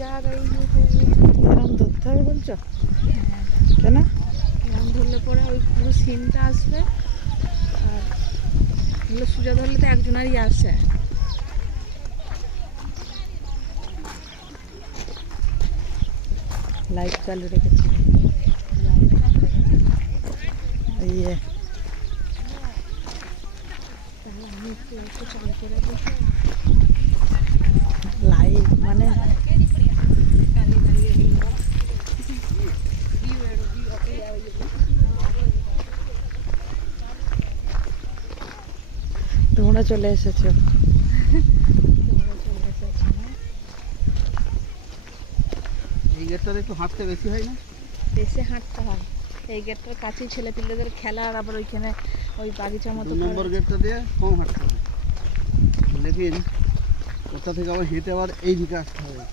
এরকম ধরতে হবে বলছো? কেন? এরকম ধরলে পরে ওই পুরো সিনটা আসবে। আর এগুলো সোজা ধরলে তো একজনেরই আসে। লাইট চালু রেখেছি। ইয়ে তাহলে আমি একটু লাইটটা চালু করে দিই। লাইট মানে তোমরা চলে এসেছো। তোমরা চলে এসেছো না? এই গেটটাতে একটু হাঁটতে বেশি হয় না? বেশি হাঁটতে হয়। এই গেটটার কাছেই ছেলেপিলেদের খেলা, আর আবার ওইখানে ওই বাগিচার মতো 2 নম্বর করা। গেটটা দিয়ে কম হাঁটতে হয়, লেকিন ওটা থেকে আবার হেঁটে আবার এই দিকে আসতে হবে।